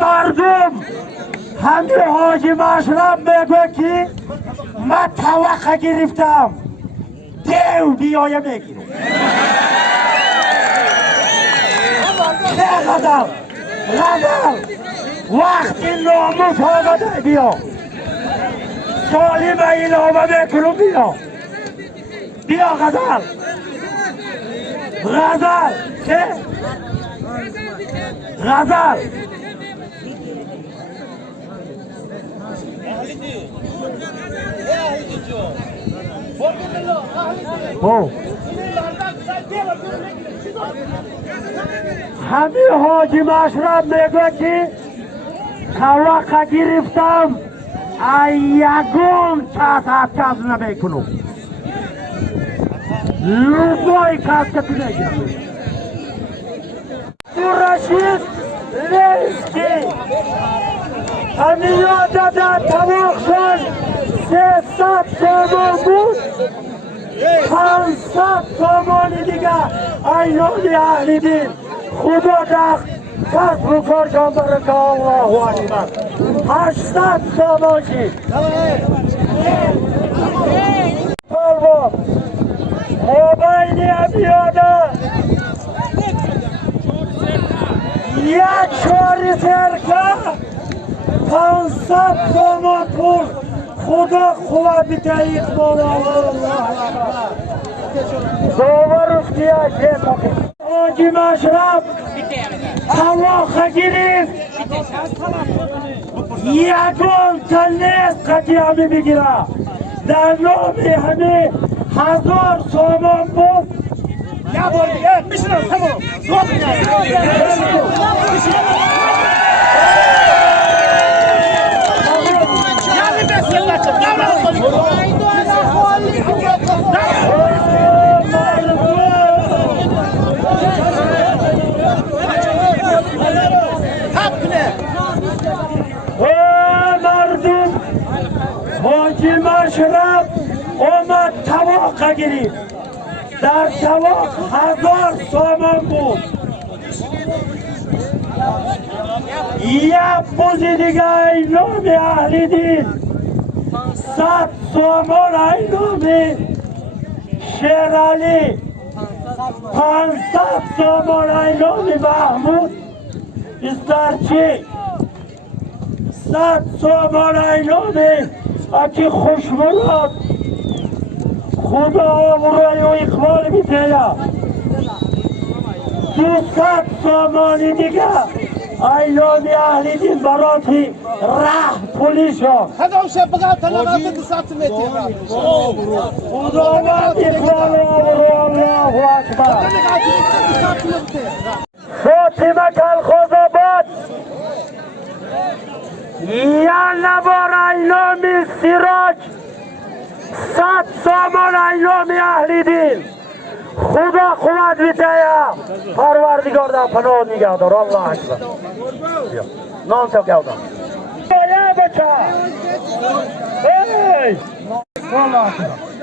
مردم همه حاجی مشرب میگه که من توقع گرفتم دیو بیایه بگیرم چه غزل وقتی ناموس آمده بیا سالم اعلامه میکنم بیا غزل چه؟ غزل همه حاجی مشرب میگه که توقع گرفتم یکم کس نمیکنم لوبای کس که تو نگیرم تو رشید لیسکی همه یاده در طباق شد 300 سامان بود 500 سامانی دیگه ایام اهلی دین خدا دخت کسب و کارشان برکه الله اکبر 800 سامان شید موبایلی هم یاده یک چاری سرکه 500 سامان پول خدا قوت بده اقبال الله باورش کیا شد حاجی مشرب توقع گرفت یکم تا نیست قطعه میگیره در نام همه 1000 سامان بود یا باری میشنم تمام مردم حاجی مشرب اومد توقع گرفت در توقع 1000 سامان بود یک بوزی دیگه اینام اهلی دین 100 سامان اینام شیرالی 500 سامان اینام محمود استرچی 100 سامان اینام اکی خوشمراد خدا آورای و اقبال میده 200 سامانی دیگه ایام اهلی دین براتی ره پولی شد خدا شب بقیت طلبه 200 متر خداوند اقبال الله اکبر فاطمه کلخوزآباد یا نبار ایام سراج 100 سامان ایام اهلی دین خدا قوت بده پروردگار در پناه نگه دار الله اکبر نام تو گودم یا بچه ای الله اکبر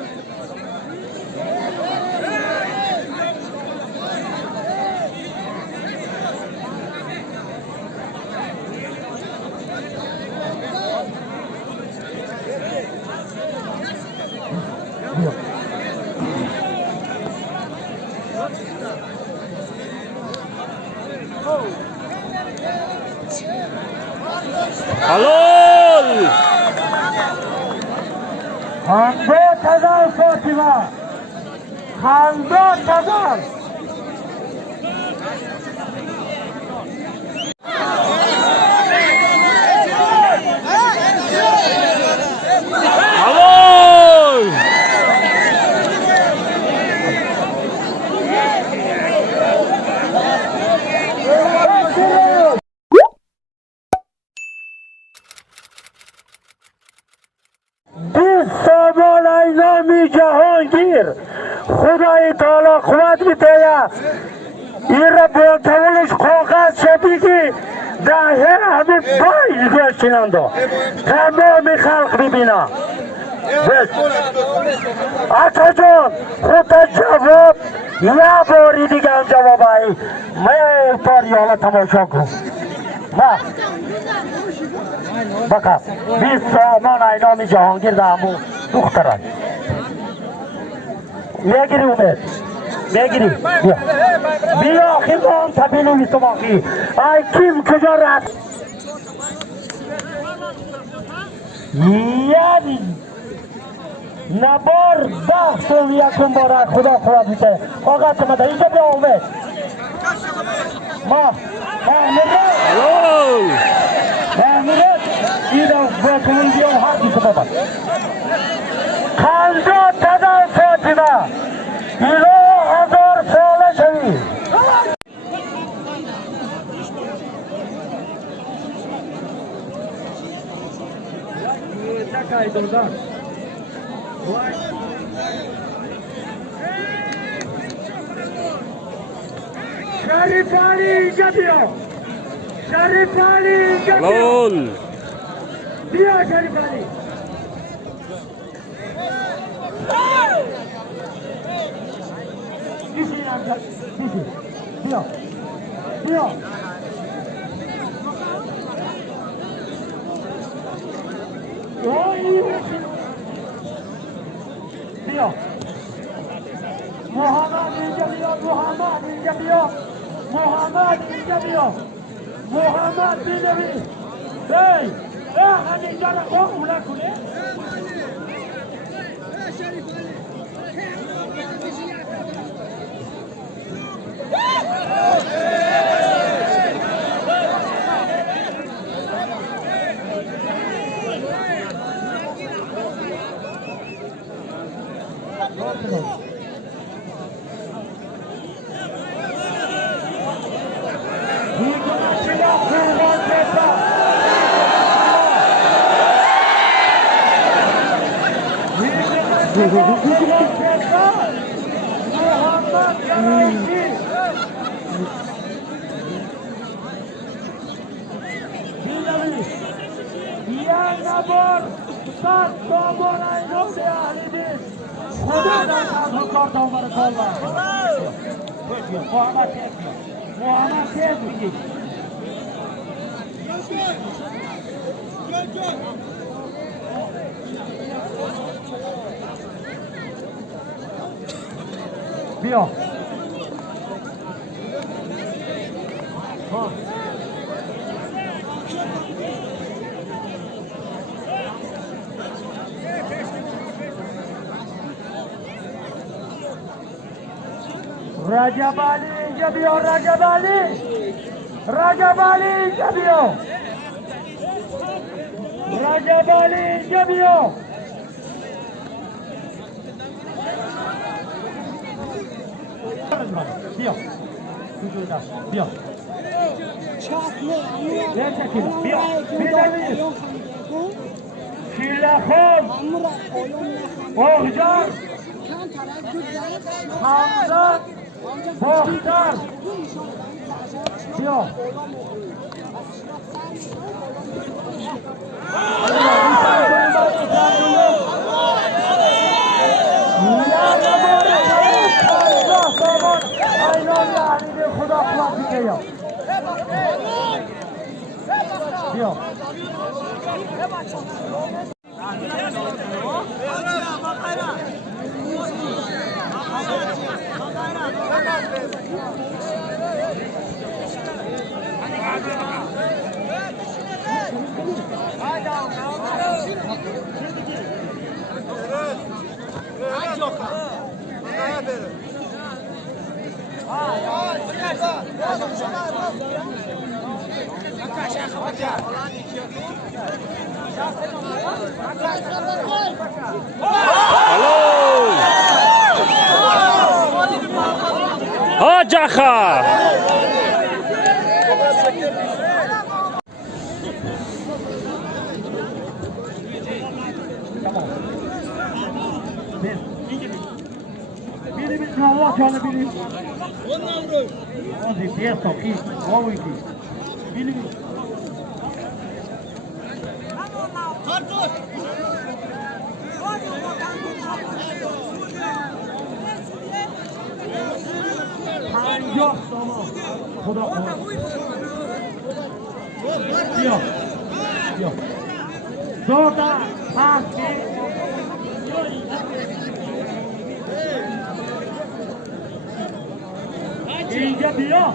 حلال خنده تزال فاطمه خنده تزال خدای تعالی قوت بده این را بلتولش کاغذ شدیدی دهه همه باید گوشتینند تمام خلق ببینم آقا جان خودت جواب یه باری دیگه هم جوابایی من پاری حالا تماشا کن ما بکن 20 سامان اینامی جهانگیر دامو دختران میگیری اومد میگیری بیا خیلی تبیلی بیستماقی ای کیم کجا رفت یعنی نبار 10 سال یکم باره خدا خدا بیته آقا چمده اینجا بیا اومد ما میرد اینا با کمیدی هم هر کسی بابد خنجا تدن فاطمه اینا 1000 ساله شوی چکای دوزن شریفانی اینجا بیا شریفانی اینجا بیا بیا شریفانی بیا بیا بیا محمد اینجا بیا محمد اینجا بیا محمد اینجا بیا محمد بینوی ای همینجا رو خواه اونا کنه بیا رجب علی اینجا بیا رجب علی رجب علی اینجا بیا رجب علی اینجا بیا بیا بیا بیا بیا شیلخون بغجار حمزه بختر بیا خدا خلاص بیا بیا Hajaha! yok tamam. Xudo xohlasa. Yok. Yok. Zo'rda pastki. اینجا بیا.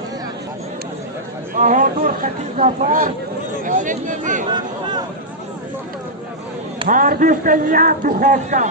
بهادر خطیب زفر. هر دوست یک بخواسته.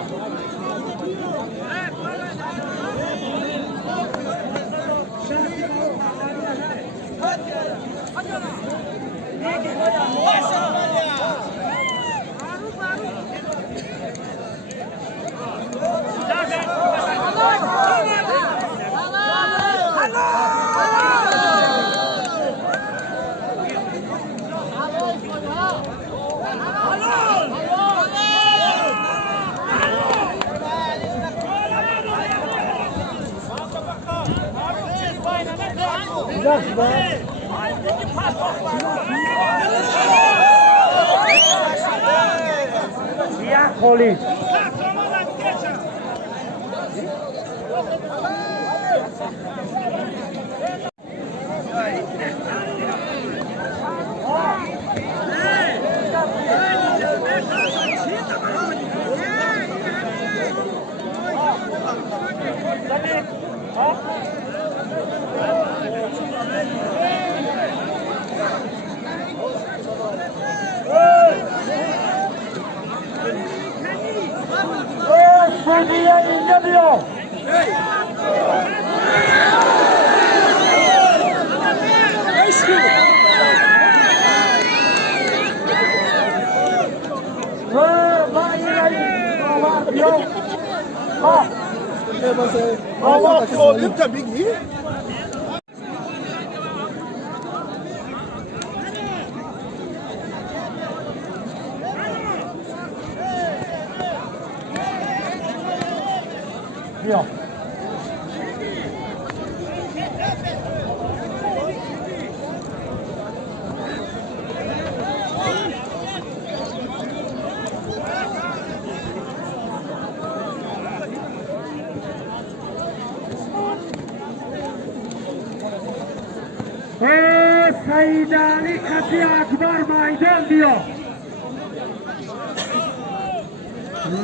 Ya polis. اینجا بیا. Allah koydum tabii ki. Yok. سیدانی کسی اکبر میدان بیا.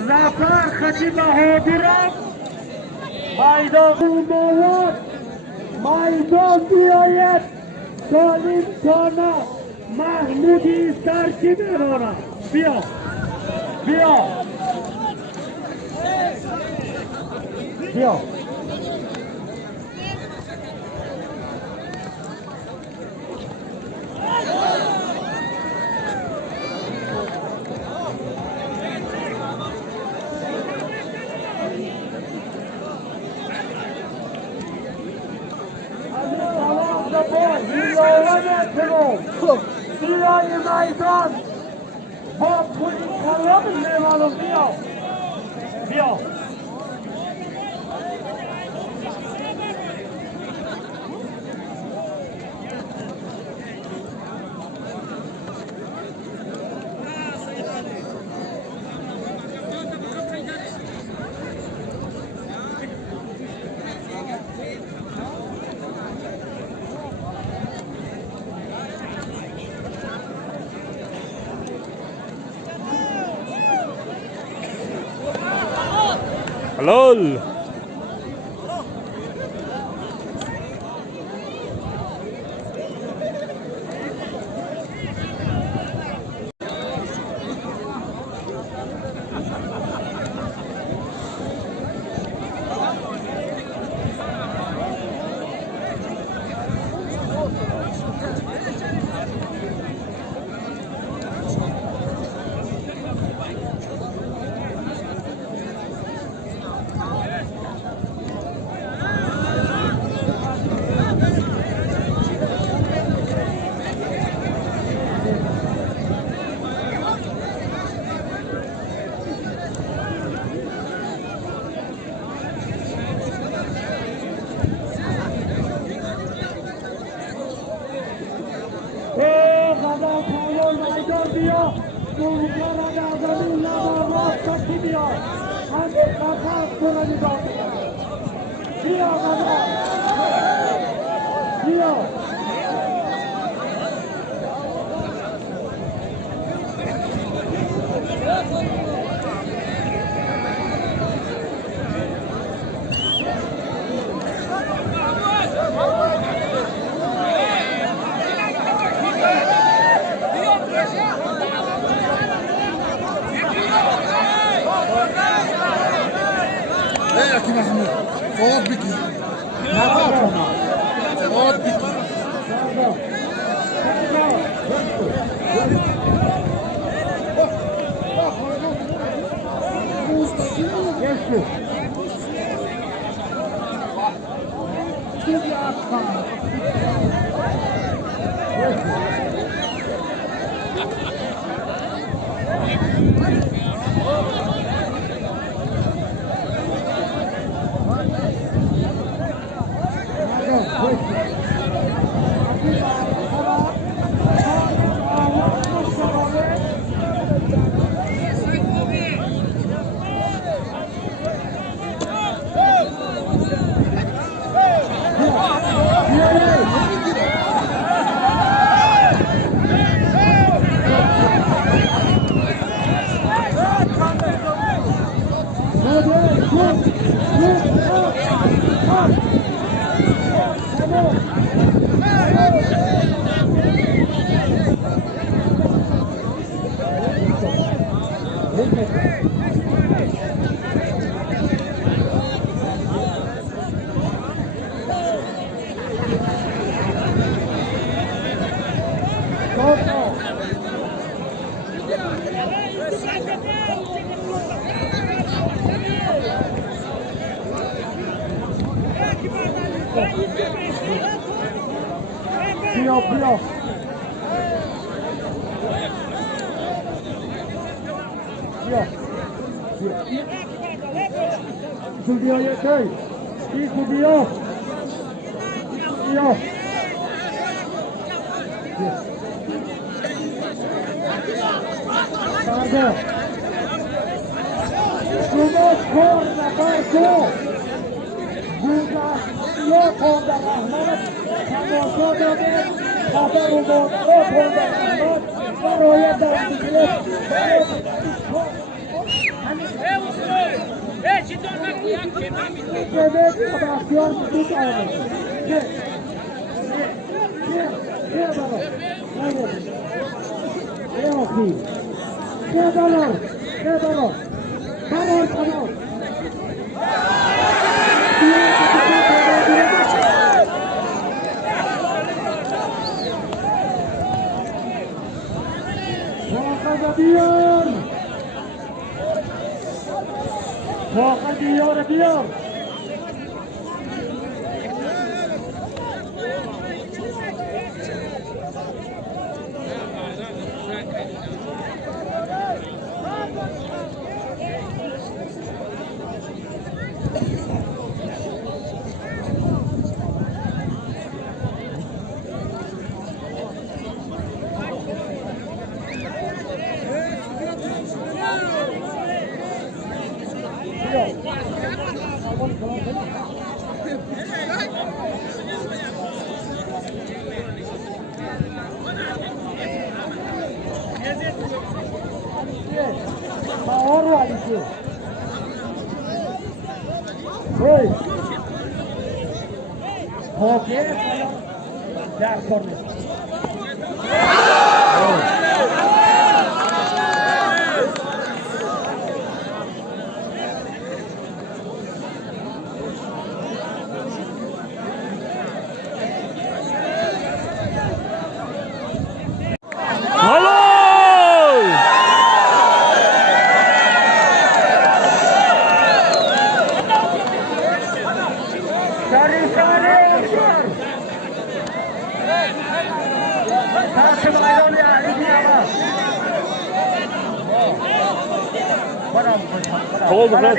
زفر خطی بهادرم میدان بیاید. سالیم تانا محمودی سرچی برانم. بیا بیا بیا. بیای میدان با پولی کلام میمانم. بیا بیا. حلال aqui mais um. Outro biquinho. Outro biquinho.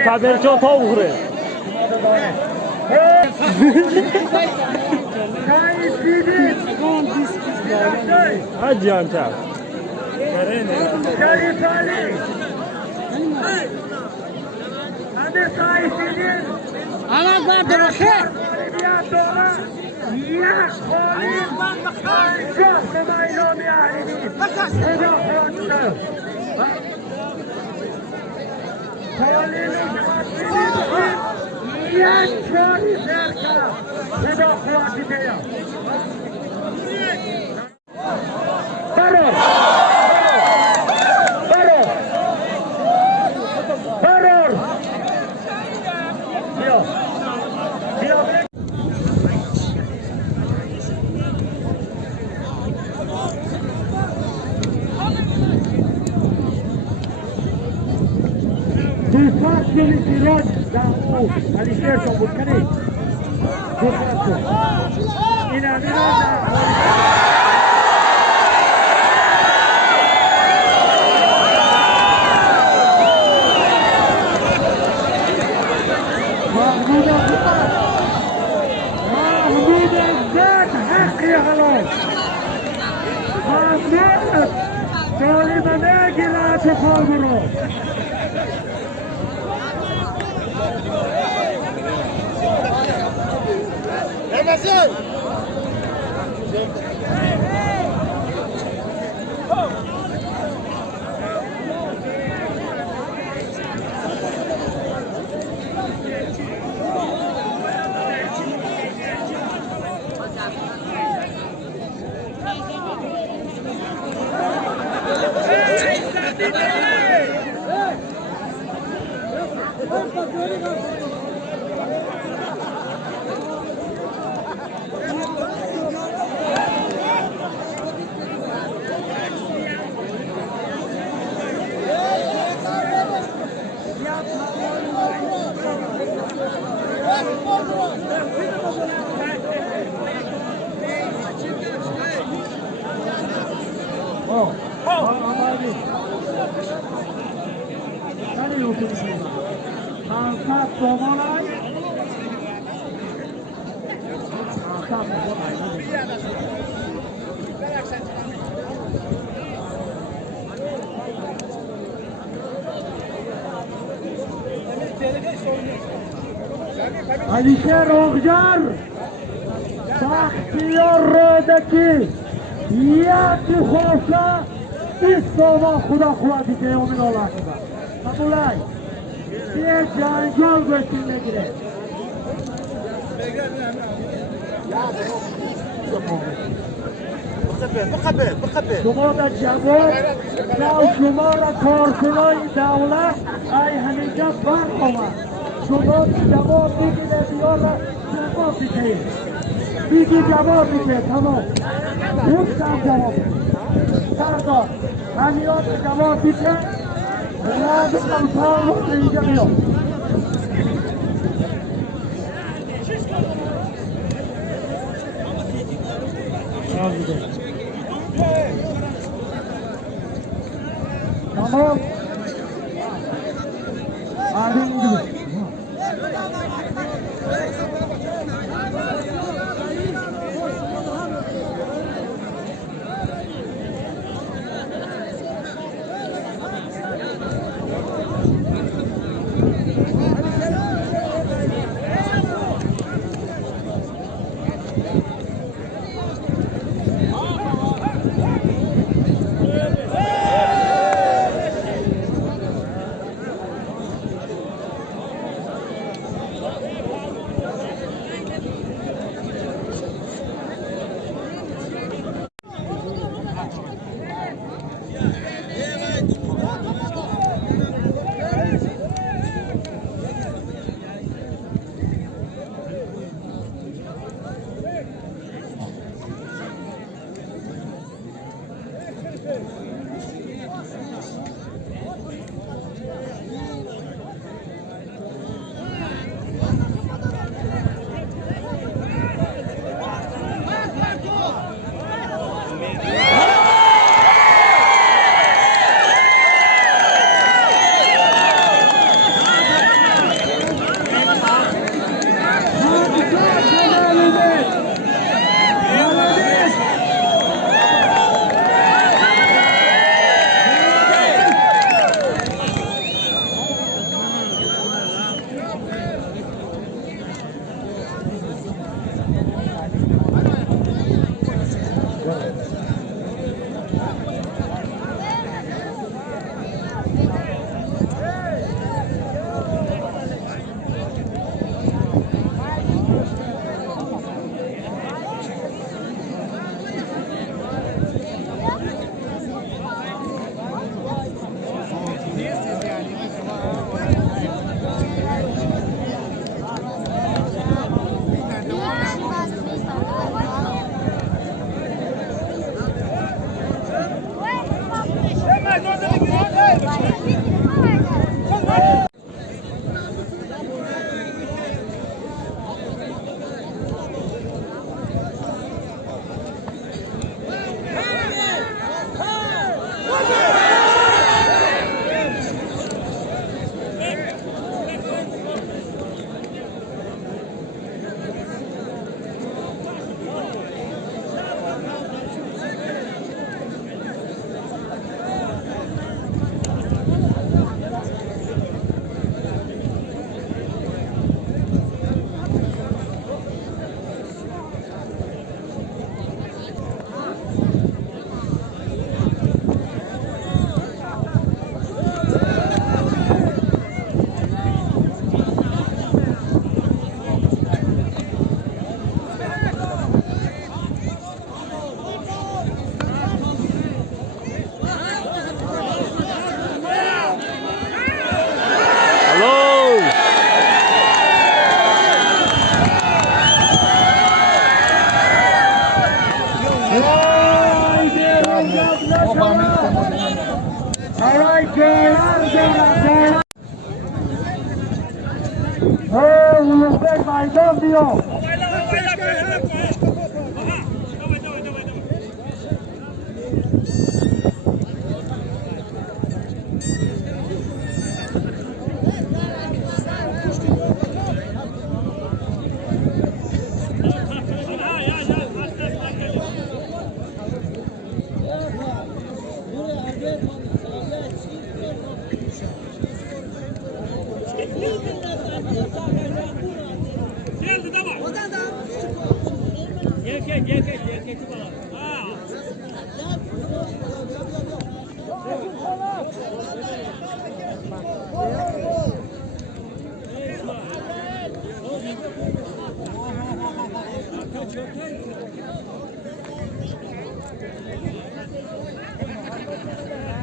Kamerço tavuk re. Hadi anta. Alisher Ogjar Baxtiyorodagi yaki xo'sha Islomon xudo quvvati yo'min olasizlar. Qabulay. Bir janjal bo'lishingga kerak. Şumada cevap, şumada korkunoy davlat, ay haniga var ama. Şumada cevap bilgine diyorlar, cevap bitiyor. Bilgi cevap bitiyor, tamam. Lütfen cevap. Pardon, hamiyot cevap bitiyor. Lazım sağlık ilgiliyor. Tamam. Adem gibi. Umed maydan diyor.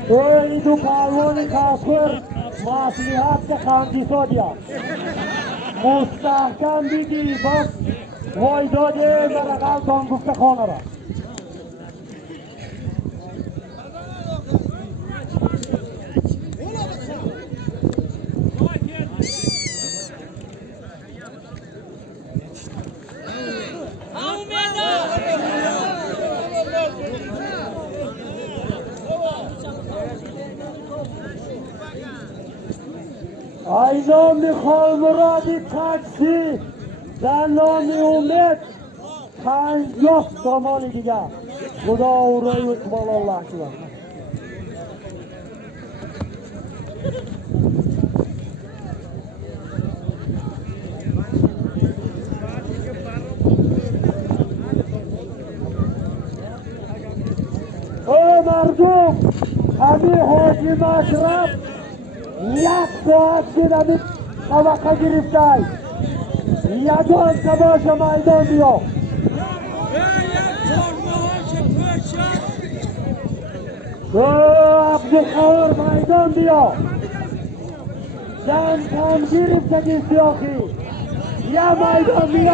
Oydu palvoni Kahor maslahat hamdisodiya. Mustahkam bidi bas voydode maraqal tongukta xonara. اینا میخوام مرادی تاکسی در نام امید 50 تومان دیگه خدا او رای و اقبال الله شد او مردم همین حاجی مشرف یک ساعت دیدم طبقه گرفتای یادان تماش میدان بیا عبدالخور میدان بیا زن کم گرفتگی سیاخی یا میدان بیا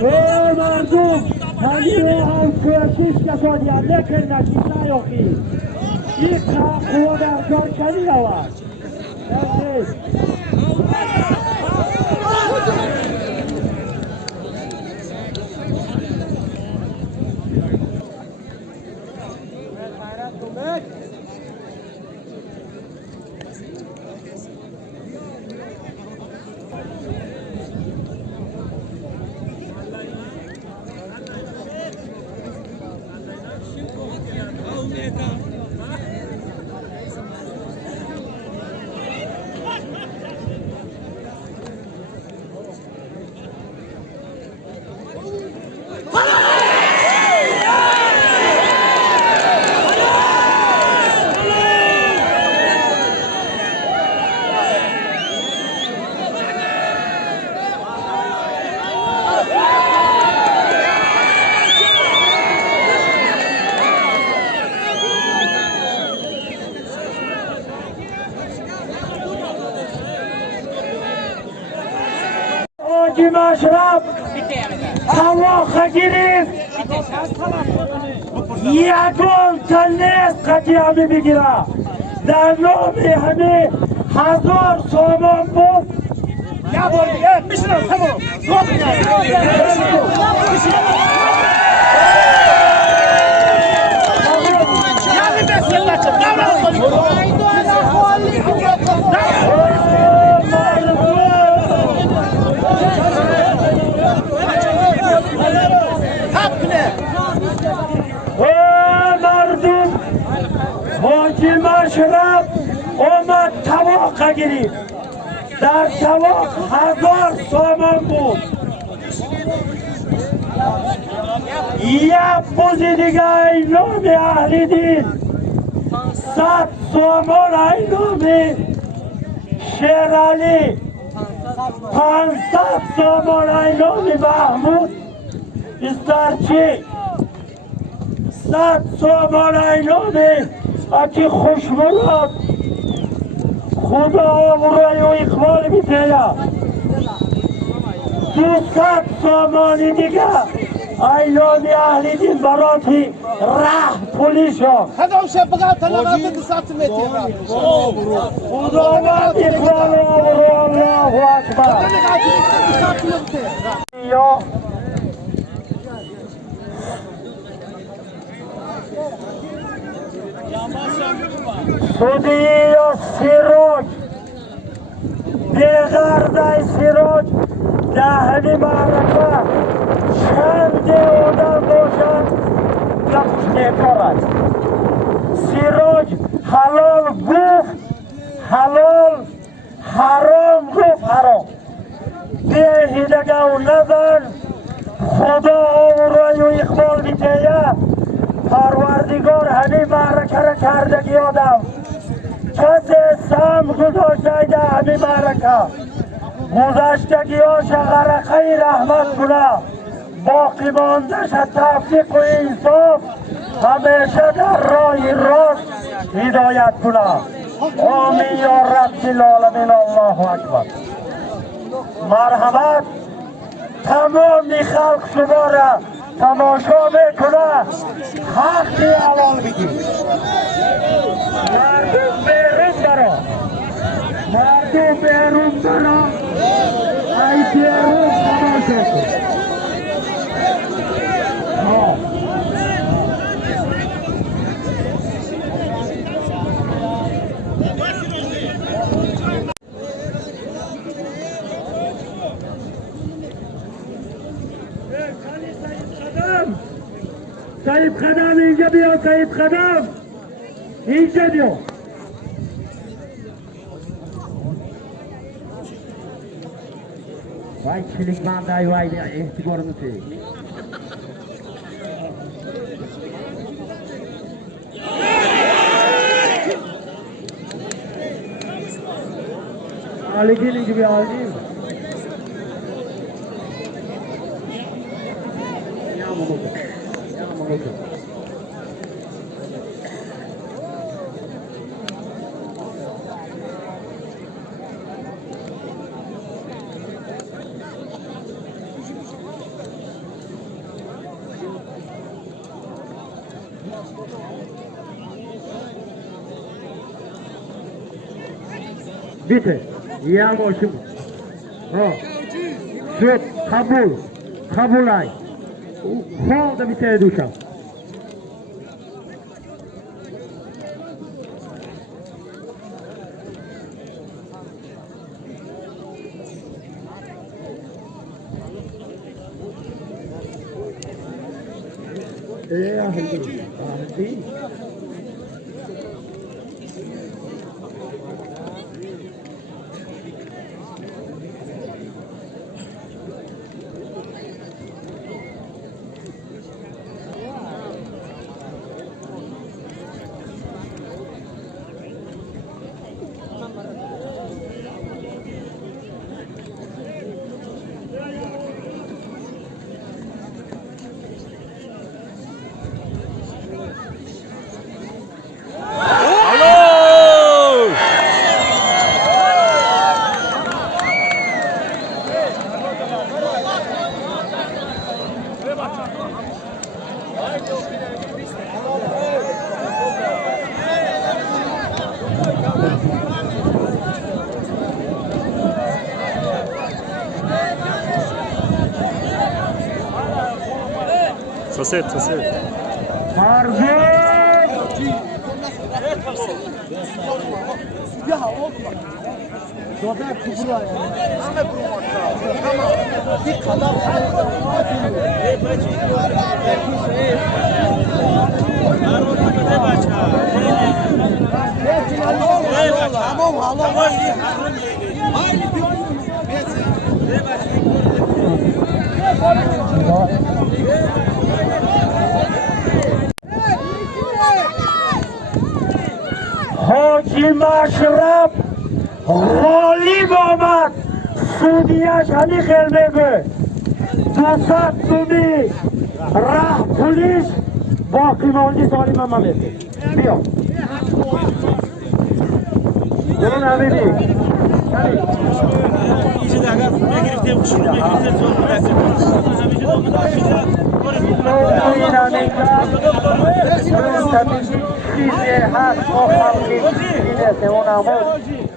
مردم همین هم کوشش کسانی لیکن نتیجه نیاخی یک قوه در جان کنی رود مشرب طواخ گریست یکون تا نیست قطعه بگیره در نام همه 1000 سامان بود یا باید میشنم تمام حاجی مشرب اومد طواق گرفت در طواق 1000 سامان بود یک بوزی دیگه اینام اهلی دین 100 سامان اینام شیرالی 500 سامان اینام محمود استرچی 100 سامان اینام اکی خوشمراد خدا آورای و اقبال بیتیا 200 سامانی دیگه ایلامی اهلی دین براتی ره پولی شد خدا شب بقیت طلبات 200 متر خدا آورد اقبال آورو الله اکبر یا سودی یا سیروج بغرده سیروج دهنی معرکه چند آدم باشد یا پشته کارد سیروج حلال گفت حلال حرام گفت حرام بیهیدگه و نزن خدا آورای و اقبال بیتیه پروردگار همین معرکه را کردگی آدم کسی سم گذاشته ده همین معرکه گذشتگی هاش غرقه رحمت کنه باقی ماندش توفیق و انصاف همیشه در راه راست هدایت کنه آمین یا رب العالمین الله اکبر مرحمت تمام خلق شما را تماشا میکنه حقی حلال بگیر مردم بیرون برا مردم بیرون برا ای بیرون تماشا کن سعید خدم اینجا بیا سعید خدم اینجا بیا وای کلیک مانده وای احتیگار نتی آلی گیل اینجا بیا آلی یا ممکن bitte ya boşum şut kabulay خود بیته دوشم Сосед. حاجی مشرب غالب آمد سودیش همی خلمه 200 تومی ره پولیس باقی ماندی سالی من بده بیا برون همه بی چیزی هست ما خواهیم